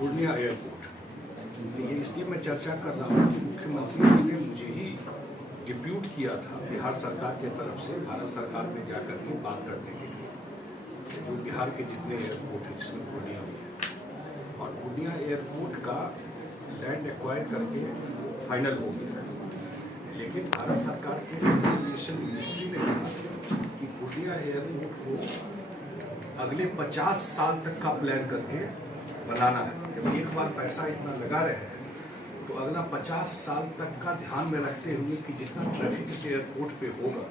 Purnia airport, ये इसलिए मैं चर्चा कर रहा हूँ कि मुख्यमंत्री जी ने मुझे ही डिप्यूट किया था बिहार सरकार की तरफ से भारत सरकार में जाकर के बात करने के लिए, जो बिहार के जितने एयरपोर्ट हैं जिसमें पूर्णिया भी है, और पूर्णिया एयरपोर्ट का लैंड एक्वायर करके फाइनल हो गया। लेकिन भारत सरकार के सिविल एविएशन मिनिस्ट्री ने कहा कि पूर्णिया एयरपोर्ट को अगले 50 साल तक का प्लान करके बनाना है। जब एक बार पैसा इतना लगा रहे हैं तो अगला 50 साल तक का ध्यान में रखते हुए कि जितना ट्रैफिक इस एयरपोर्ट पे होगा,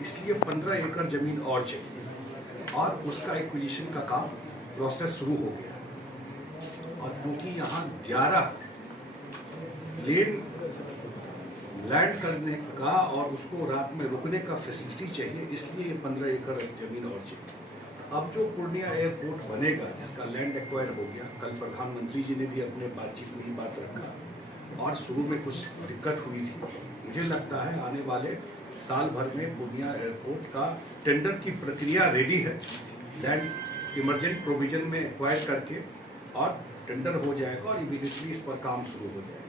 इसलिए 15 एकड़ जमीन और चाहिए, और उसका एक्विजिशन का काम प्रोसेस शुरू हो गया। और क्योंकि यहाँ 11 लेन लैंड करने का और उसको रात में रुकने का फैसिलिटी चाहिए, इसलिए ये 15 एकड़ जमीन और चाहिए। अब जो पूर्णिया एयरपोर्ट बनेगा, जिसका लैंड एक्वायर हो गया, कल प्रधानमंत्री जी ने भी अपने बातचीत में ही बात रखा, और शुरू में कुछ दिक्कत हुई थी। मुझे लगता है आने वाले साल भर में पूर्णिया एयरपोर्ट का टेंडर की प्रक्रिया रेडी है, लैंड इमरजेंट प्रोविजन में एक्वायर करके, और टेंडर हो जाएगा और इमीडिएटली इस पर काम शुरू हो जाएगा।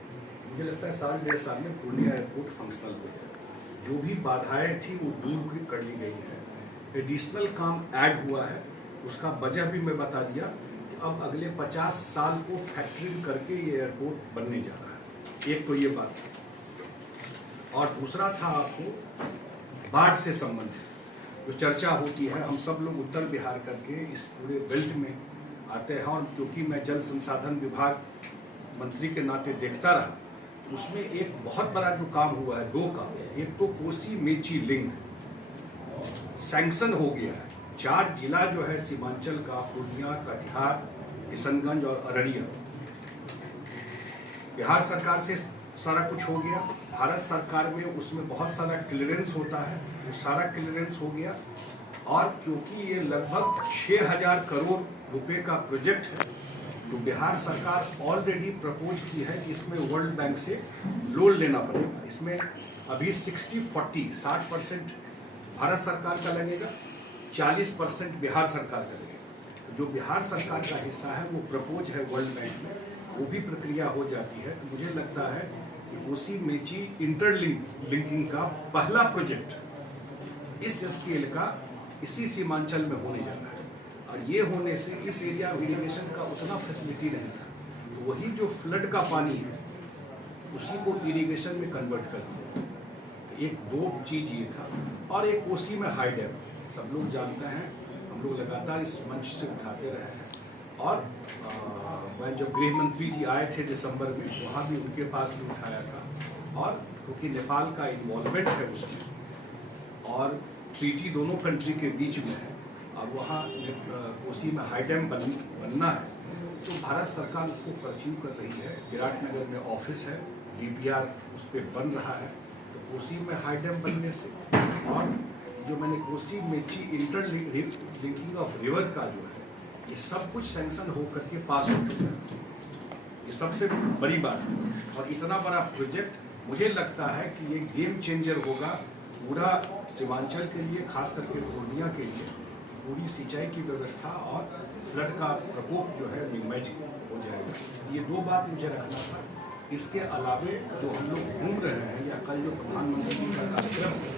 मुझे लगता है साल 1.5 साल में पूर्णिया एयरपोर्ट फंक्शनल हो जाएगा। जो भी बाधाएं थी वो दूर कर ली गई है, एडिशनल काम ऐड हुआ है, उसका वजह भी मैं बता दिया कि अब अगले 50 साल को फैक्टरिंग करके ये एयरपोर्ट बनने जा रहा है। एक तो ये बात, और दूसरा था आपको बाढ़ से संबंधित जो चर्चा होती है। हम सब लोग उत्तर बिहार करके इस पूरे बेल्ट में आते हैं, और क्योंकि मैं जल संसाधन विभाग मंत्री के नाते देखता रहा, उसमें एक बहुत बड़ा जो काम हुआ है, 2 काम। एक तो कोसी मेची लिंक सैंक्शन हो गया है। 4 जिला जो है सीमांचल का, पूर्णिया, कटिहार, किशनगंज और अररिया, बिहार सरकार से सारा कुछ हो गया। भारत सरकार में उसमें बहुत सारा क्लियरेंस होता है, वो सारा क्लियरेंस हो गया। और क्योंकि ये लगभग 6000 करोड़ रुपए का प्रोजेक्ट है, तो बिहार सरकार ऑलरेडी प्रपोज की है कि इसमें वर्ल्ड बैंक से लोन लेना पड़ेगा। इसमें अभी 60-40 60% भारत सरकार का लगेगा, 40% बिहार सरकार का लगेगा। जो बिहार सरकार का हिस्सा है वो प्रपोज है वर्ल्ड बैंक में, वो भी प्रक्रिया हो जाती है। तो मुझे लगता है कि कोसी मेची इंटरलिंकिंग का पहला प्रोजेक्ट इस स्केल का इसी सीमांचल में होने जा रहा है, और ये होने से इस एरिया इरिगेशन का उतना फैसिलिटी नहीं था, तो वही जो फ्लड का पानी है उसी को इरिगेशन में कन्वर्ट कर दिया। एक 2 चीज ये था, और एक कोसी में हाई डैम, सब लोग जानते हैं, हम लोग लगातार इस मंच से उठाते रहे हैं। और मैं जब गृह मंत्री जी आए थे दिसंबर में, वहाँ भी उनके पास भी उठाया था। और क्योंकि नेपाल का इन्वॉल्वमेंट है उसमें, और ट्रीटी दोनों कंट्री के बीच में है, और वहाँ कोसी में हाई डैम बनना है, तो भारत सरकार उसको परस्यू कर रही है। विराटनगर में ऑफिस है, DPR उस पर बन रहा है। तो कोसी में हाई डैम बनने से, और जो मैंने Kosi Mechi interlinking of river का जो है, ये सब कुछ सैंक्शन होकर के पास हो चुका है। ये सबसे बड़ी बात है। और इतना बड़ा प्रोजेक्ट मुझे लगता है कि ये गेम चेंजर होगा पूरा सीमांचल के लिए, खास करके पूर्णिया के लिए। पूरी सिंचाई की व्यवस्था और फ्लड का प्रकोप जो है मिनिमाइज हो जाएगा। ये 2 बात मुझे रखना था। इसके अलावे जो हम लोग घूम रहे हैं, या कल जो प्रधानमंत्री जी का कार्यक्रम है,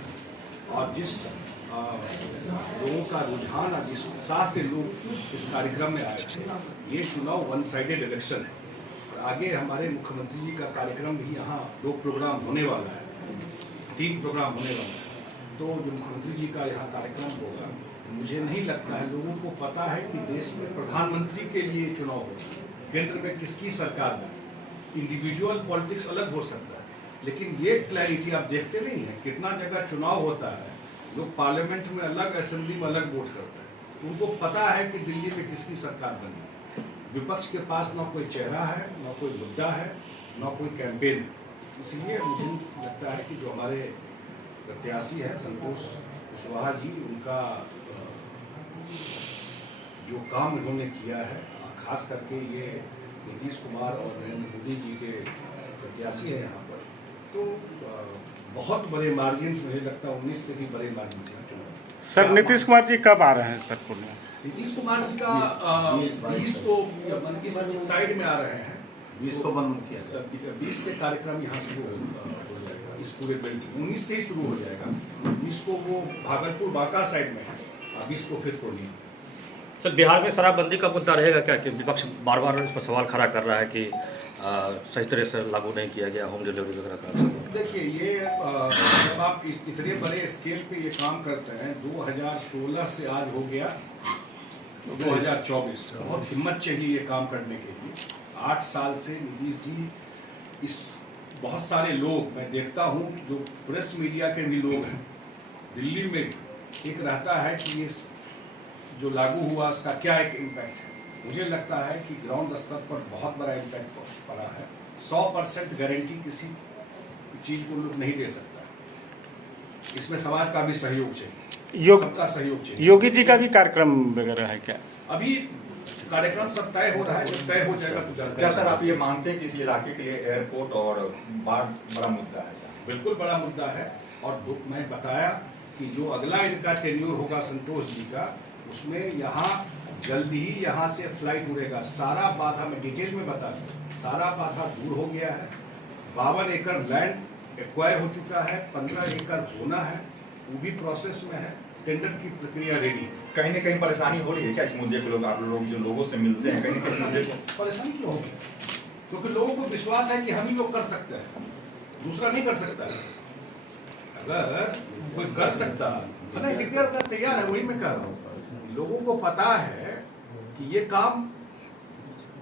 और जिस लोगों का रुझान और जिस उत्साह से लोग इस कार्यक्रम में आए थे, ये चुनाव 1 साइडेड इलेक्शन है। और आगे हमारे मुख्यमंत्री जी का कार्यक्रम भी यहाँ 2 प्रोग्राम होने वाला है, 3 प्रोग्राम होने वाला है। तो जो मुख्यमंत्री जी का यहाँ कार्यक्रम होगा, मुझे नहीं लगता है, लोगों को पता है कि देश में प्रधानमंत्री के लिए चुनाव होगा, केंद्र में किसकी सरकार में। इंडिविजुअल पॉलिटिक्स अलग हो सकता है, लेकिन ये क्लैरिटी आप देखते नहीं है। कितना जगह चुनाव होता है, लोग पार्लियामेंट में अलग, असेंबली में अलग वोट करते हैं। उनको पता है कि दिल्ली में किसकी सरकार बनी है। विपक्ष के पास ना कोई चेहरा है, ना कोई मुद्दा है, ना कोई कैंपेन है। इसलिए मुझे लगता है कि जो हमारे प्रत्याशी हैं संतोष कुशवाहा जी, उनका जो काम इन्होंने किया है, खास करके ये नीतीश कुमार और नरेंद्र मोदी जी के प्रत्याशी हैं यहाँ पर, तो बहुत बड़े मार्जिन, मुझे लगता है 19 से भी बड़े मार्जिन से चुनाव। सर नीतीश कुमार जी कब आ रहे हैं सर पूर्णिया? नीतीश कुमार जी का 20 को इस साइड में आ रहे हैं, 20 को बंद किया, 20 से कार्यक्रम यहाँ शुरू हो जाएगा, इस पूरे बेल्ट 19 से ही शुरू हो जाएगा। 20 को वो भागलपुर बांका साइड में है, 20 को फिर पूर्णिया। सर, बिहार में शराबबंदी का मुद्दा रहेगा क्या कि विपक्ष बार बार इस पर सवाल खड़ा कर रहा है कि सही तरह से लागू नहीं किया गया होम डिलीवरी वगैरह का? देखिए, ये जब आप इतने बड़े स्केल पे ये काम करते हैं, 2016 से आज हो गया 2024, बहुत हिम्मत चाहिए ये काम करने के लिए। 8 साल से नीतीश जी इस बहुत सारे लोग मैं देखता हूँ जो प्रेस मीडिया के भी लोग हैं, दिल्ली में एक रहता है कि ये जो लागू हुआ उसका क्या एक इम्पैक्ट है। मुझे लगता है कि ग्राउंड स्तर पर बहुत बड़ा इम्पैक्ट पड़ा है। 100% गारंटी किसी चीज को लोग नहीं दे सकता, इसमें समाज का भी सहयोग चाहिए, सबका सहयोग चाहिए। योगी जी का भी कार्यक्रम वगैरह है क्या? अभी कार्यक्रम सब तय हो रहा है, जब तय हो जाएगा तो जानते क्या सर आप ये मानते हैं कि इस इलाके के लिए एयरपोर्ट और बाढ़ बड़ा मुद्दा है? बिल्कुल बड़ा मुद्दा है। और मैं बताया कि जो अगला इनका टेन्योर होगा संतोष जी का, उसमें यहाँ जल्द ही यहाँ से फ्लाइट उड़ेगा। सारा बाधा मैं डिटेल में बता दूं, सारा बाधा दूर हो गया है। 52 एकड़ लैंड एक्वायर हो चुका है, 15 एकड़ होना है, वो भी प्रोसेस में है, टेंडर की प्रक्रिया रेडी। कहीं न कहीं परेशानी हो रही है क्या इस मुद्दे को? आप लोग जो लोगों से मिलते हैं, कहीं परेशानी क्यों होगी? क्योंकि लोगों को विश्वास है कि हम ही लोग कर सकते हैं, दूसरा नहीं कर सकता है। अगर कोई कर सकता है डिक्लेयर करना तैयार है, वही मैं कह रहा हूँ। लोगों को पता है कि ये काम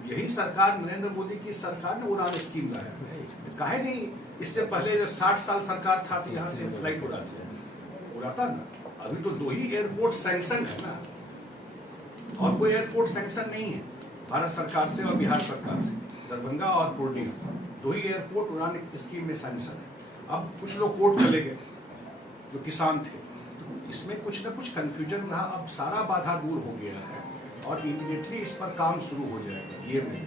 यही सरकार, नरेंद्र मोदी की सरकार ने उड़ान स्कीम लाया है। काहे नहीं इससे पहले जब 60 साल सरकार था तो यहाँ से फ्लाइट उड़ाता ना। अभी तो 2 ही एयरपोर्ट सैंक्शन है ना, और कोई एयरपोर्ट सैंक्शन नहीं है भारत सरकार से और बिहार सरकार से। दरभंगा और पूर्णिया 2 ही एयरपोर्ट उड़ान स्कीम में सैंक्शन है। अब कुछ लोग कोर्ट चले गए जो किसान थे, तो इसमें कुछ ना कुछ कंफ्यूजन रहा। अब सारा बाधा दूर हो गया है और इमीडिएटली इस पर काम शुरू हो जाएगा। ये नहीं,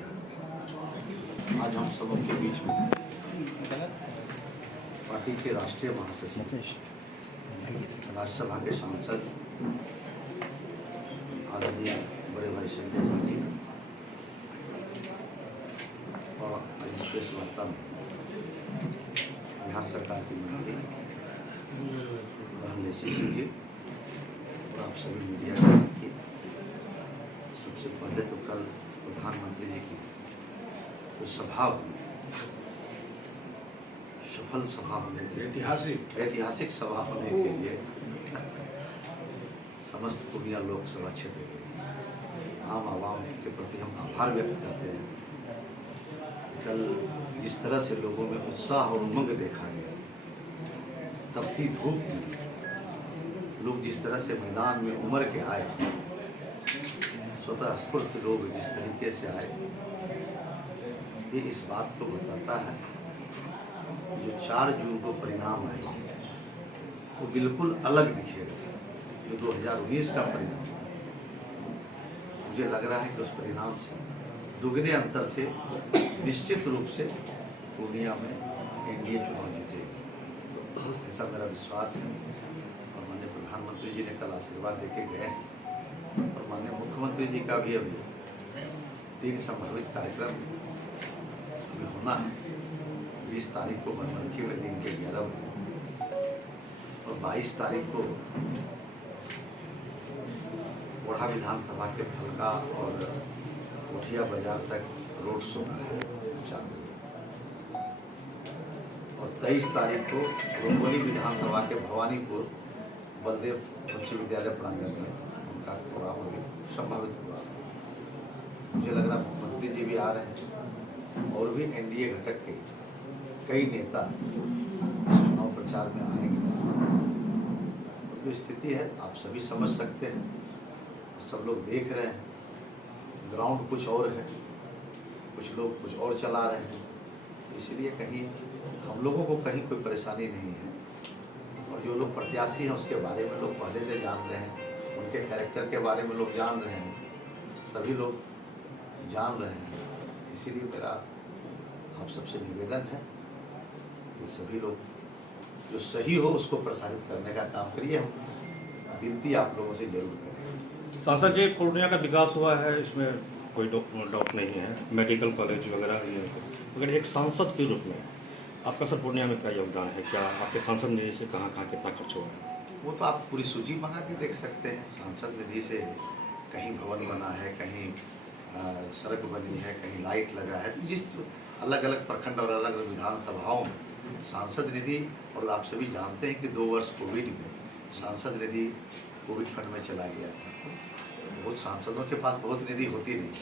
आज हम सबों के बीच में पार्टी के राष्ट्रीय महासचिव, राज्यसभा के सांसद आदरणीय बड़े भाई संजय झा जी और इस प्रेस वार्ता में बिहार सरकार के मंत्री लेसी सिंह जी और आप सभी मीडिया के साथी, सबसे पहले तो कल प्रधानमंत्री जी की जो सभा हुई, सफल सभा होने के ऐतिहासिक सभा होने के लिए समस्त पूर्णिया लोकसभा क्षेत्र के आम आवाम के प्रति हम आभार व्यक्त करते हैं। कल जिस तरह से लोगों में उत्साह और उमंग देखा गया, तपती धूप में लोग जिस तरह से मैदान में उमड़ के आए, स्वतः स्फूर्त लोग जिस तरीके से आए, ये इस बात को बताता है जो 4 जून को परिणाम आए वो बिल्कुल अलग दिखेगा जो 2019 का परिणाम। मुझे लग रहा है कि उस परिणाम से दुगने अंतर से निश्चित रूप से पूर्णिया में एनडीए चुनाव जीतेगी, ऐसा मेरा विश्वास है। और माननीय प्रधानमंत्री जी ने कल आशीर्वाद देके गए और माननीय मुख्यमंत्री जी का भी अभी 3 संभावित कार्यक्रम अभी होना है। 20 तारीख को बनमनखी में दिन के 11 बजे और 22 तारीख को कोढ़ा विधानसभा के फलका और उठिया बाजार तक रोड शो का है 4 बजे, और 23 तारीख को रोकोली विधानसभा के भवानीपुर बलदेव उच्च विद्यालय प्रांगण में उनका प्रोग्राम अभी संभावित हुआ। मुझे लग रहा मुख्यमंत्री जी भी आ रहे हैं और भी एनडीए घटक के कई नेता इस चुनाव प्रचार में आएंगे। तो स्थिति है आप सभी समझ सकते हैं, सब लोग देख रहे हैं। ग्राउंड कुछ और है, कुछ लोग कुछ और चला रहे हैं, इसलिए कहीं हम लोगों को कहीं कोई परेशानी नहीं है। और जो लोग प्रत्याशी हैं उसके बारे में लोग पहले से जान रहे हैं, उनके कैरेक्टर के बारे में लोग जान रहे हैं, सभी लोग जान रहे हैं। इसीलिए मेरा आप सबसे निवेदन है कि सभी लोग जो सही हो उसको प्रसारित करने का काम करिए। हम विनती आप लोगों से जरूर करें। सांसद जी, पूर्णिया का विकास हुआ है, इसमें कोई डाउट नहीं है, मेडिकल कॉलेज वगैरह ये, मगर एक सांसद के रूप में आपका सर पूर्णिया में क्या योगदान है? क्या आपके सांसद निधि से कहाँ कहाँ कितना खर्च हुआ है? वो तो आप पूरी सूची मंगा के देख सकते हैं। सांसद निधि से कहीं भवन बना है, कहीं सड़क बनी है, कहीं लाइट लगा है। तो जिस अलग अलग प्रखंड और अलग अलग विधानसभाओं में सांसद निधि, और आप सभी जानते हैं कि 2 वर्ष कोविड में सांसद निधि कोविड फंड में चला गया था। तो बहुत सांसदों के पास बहुत निधि होती नहीं,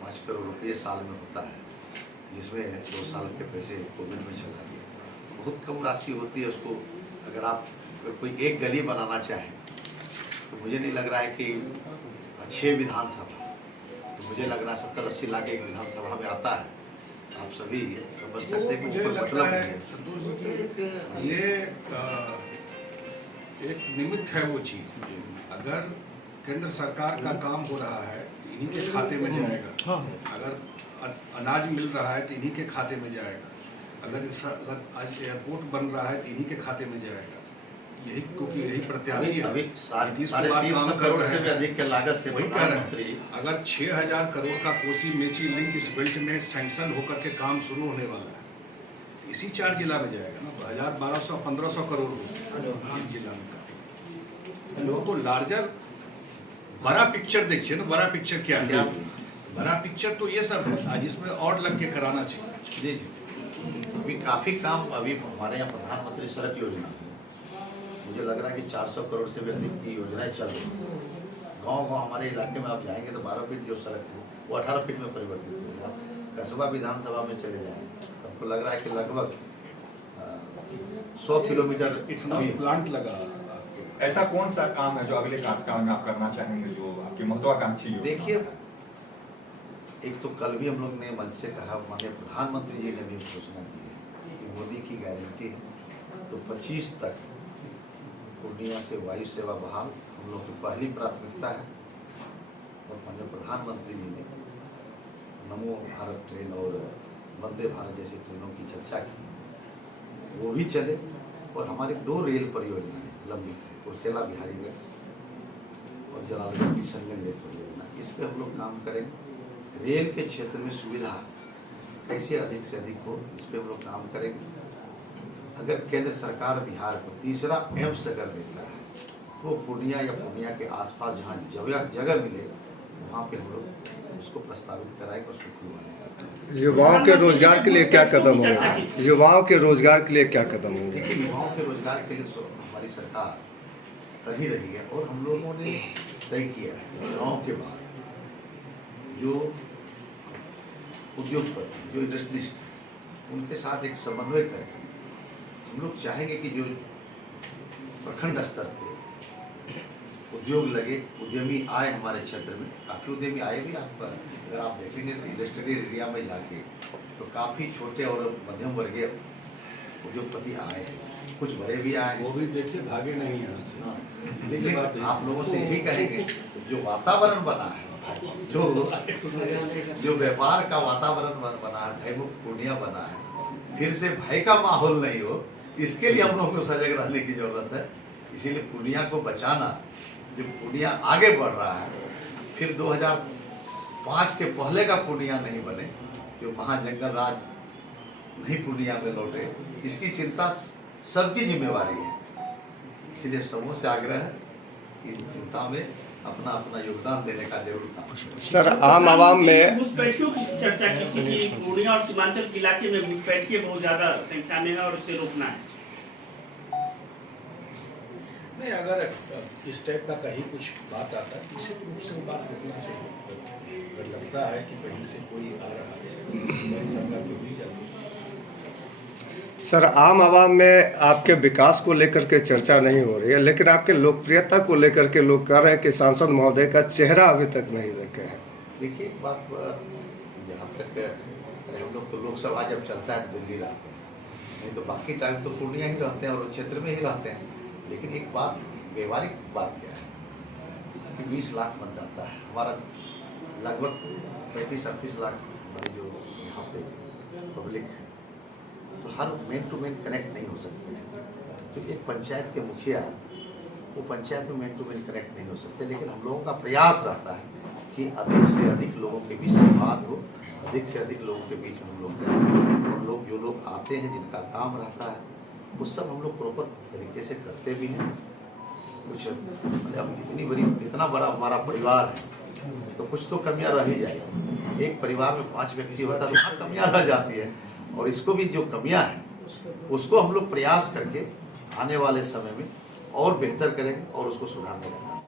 5 करोड़ रुपये साल में होता है, जिसमें 2 साल के पैसे कोविड में चला गया। बहुत कम राशि होती है उसको। अगर कोई एक गली बनाना चाहे तो मुझे नहीं लग रहा है कि 6 विधानसभा, तो मुझे लग रहा है 70-80 लाख एक विधानसभा में आता है। आप सभी समझ सकते हैं कि मुझे ऊपर लगता मतलब है नहीं है। संतोष जी कि ये एक निमित्त है वो चीज। अगर केंद्र सरकार का काम हो रहा है तो इन्हीं के खाते में जाएगा। अगर अनाज मिल रहा है तो इन्हीं के खाते में जाएगा। अगर आज एयरपोर्ट बन रहा है तो इन्हीं के खाते में जाएगा। यही, क्योंकि यही प्रत्याशी है। अभी नीतीश कुमार काम 350 कर करोड़ रहे से भी हैं। अधिक के लागत से वही कह रहे प्रधानमंत्री हैं, अगर 6000 करोड़ का कोसी मेची लिंक इस बेल्ट में सैंक्शन होकर के काम शुरू होने वाला है, तो इसी 4 जिला में जाएगा ना, तो 1000, 1200, 1500 करोड़ होगा जिला में। लोगों को लार्जर बड़ा पिक्चर देखिए ना। बड़ा पिक्चर क्या है? बड़ा पिक्चर तो ये सब है। आज इसमें और लग के कराना चाहिए। जी, अभी काफ़ी काम अभी हमारे यहाँ प्रधानमंत्री सड़क योजना है। मुझे लग रहा है कि 400 करोड़ से भी अधिक की योजनाएं चल रही हैं। गांव हमारे इलाके में आप जाएंगे तो 12 फीट जो सड़क थी वो 18 फीट में परिवर्तित हो गया। कस्बा विधानसभा में चले जाएंगे तो हमको लग रहा है कि लगभग 100 किलोमीटर इतना प्लांट लगा। ऐसा कौन सा काम है जो अगले कार्यकाल में आप करना चाहेंगे, जो आपकी महत्वाकांक्षी योजना देखिए, है? एक तो कल भी हम लोग ने मंच से कहा, माननीय प्रधानमंत्री जी ने भी घोषणा की है कि मोदी की गारंटी है तो 25 तक पूर्णिया से वायु सेवा बहाल हम लोग की पहली प्राथमिकता है। और माननीय प्रधानमंत्री जी ने नमो भारत ट्रेन और वंदे भारत जैसी ट्रेनों की चर्चा की, वो भी चले। और हमारी 2 रेल परियोजनाएं लंबित है, कुर्सेला बिहारीगंज और जलालगढ़ किशनगंज रेल परियोजना। इस पर हम लोग काम करेंगे। रेल के क्षेत्र में सुविधा कैसे अधिक से अधिक हो, इस पर हम लोग काम करेंगे। अगर केंद्र सरकार बिहार को तीसरा एम्स अगर देता है तो पूर्णिया या पूर्णिया के आसपास जहाँ जगह मिले वहाँ पे हम लोग उसको प्रस्तावित कराएंगे और उसको खुलवाने का। युवाओं के रोजगार के लिए क्या कदम होगा? युवाओं के रोजगार के लिए क्या कदम होगा? देखिए, युवाओं के रोजगार के लिए तो हमारी सरकार कर ही रही है। और हम लोगों ने तय किया है युवाओं के बाद जो उद्योगपति, जो इंडस्ट्रियलिस्ट हैं, उनके साथ एक समन्वय करके हम लोग चाहेंगे कि जो प्रखंड स्तर पे उद्योग लगे, उद्यमी आए हमारे क्षेत्र में। काफ़ी उद्यमी आए भी। अगर आप देखेंगे इंडस्ट्रियल एरिया में जाके तो काफ़ी छोटे और मध्यम वर्गीय उद्योगपति आए हैं, कुछ बड़े भी आए। वो भी देखिए भागे नहीं यहाँ से। देखिए, आप लोगों से यही कहेंगे जो वातावरण बना है, जो व्यापार का वातावरण बना है, भयमुक्त पूर्णिया बना है, फिर से भय का माहौल नहीं हो, इसके लिए हम लोगों को सजग रहने की जरूरत है। इसीलिए पूर्णिया को बचाना, जो पूर्णिया आगे बढ़ रहा है, फिर 2005 के पहले का पूर्णिया नहीं बने, जो महाजंगल राज नहीं पूर्णिया में लौटे, इसकी चिंता सबकी जिम्मेवारी है। इसलिए सबों से आग्रह है कि चिंता में अपना अपना योगदान देने का जरूर काम। सर, आम आवाम में घुसपैठियों की चर्चा की थी कि पूर्णिया और सीमांचल के इलाके में घुसपैठिए बहुत ज्यादा संख्या में है और उसे रोकना है। नहीं, अगर इस टाइप का कहीं कुछ बात आता है किसी रूप से बात रोकना चाहिए। अगर लगता है कि कहीं से कोई आ रहा है, सरकार क्यों नहीं जाती। सर, आम आवाम में आपके विकास को लेकर के चर्चा नहीं हो रही है, लेकिन आपके लोकप्रियता को लेकर के लोग कह रहे हैं कि सांसद महोदय का चेहरा अभी तक नहीं देखे हैं। देखिए, एक बात जहाँ तक हम लोग तो लोकसभा जब चलता है तो दिल्ली रहते हैं, नहीं तो बाकी टाइम तो पूर्णिया ही रहते हैं और क्षेत्र में ही रहते हैं। लेकिन एक बात, व्यवहारिक बात क्या है कि 20 लाख मतदाता है हमारा, लगभग 35-38 लाख हमारे जो यहाँ पे पब्लिक है, तो हर मेन टू मेन कनेक्ट नहीं हो सकते हैं। तो एक पंचायत के मुखिया वो पंचायत में मैन टू मैन कनेक्ट नहीं हो सकते, लेकिन हम लोगों का प्रयास रहता है कि अधिक से अधिक लोगों के बीच संवाद हो, अधिक से अधिक लोगों के बीच हम लोग जाएं, और लोग जो लोग आते हैं जिनका काम रहता है वो सब हम लोग प्रॉपर तरीके से करते भी हैं। कुछ मतलब इतना बड़ा हमारा परिवार है तो कुछ तो कमियां रह ही जाएगी। एक परिवार में 5 व्यक्ति होता है तो कमियां रह जाती है, और इसको भी जो कमियां हैं उसको हम लोग प्रयास करके आने वाले समय में और बेहतर करेंगे और उसको सुधारने लगेंगे।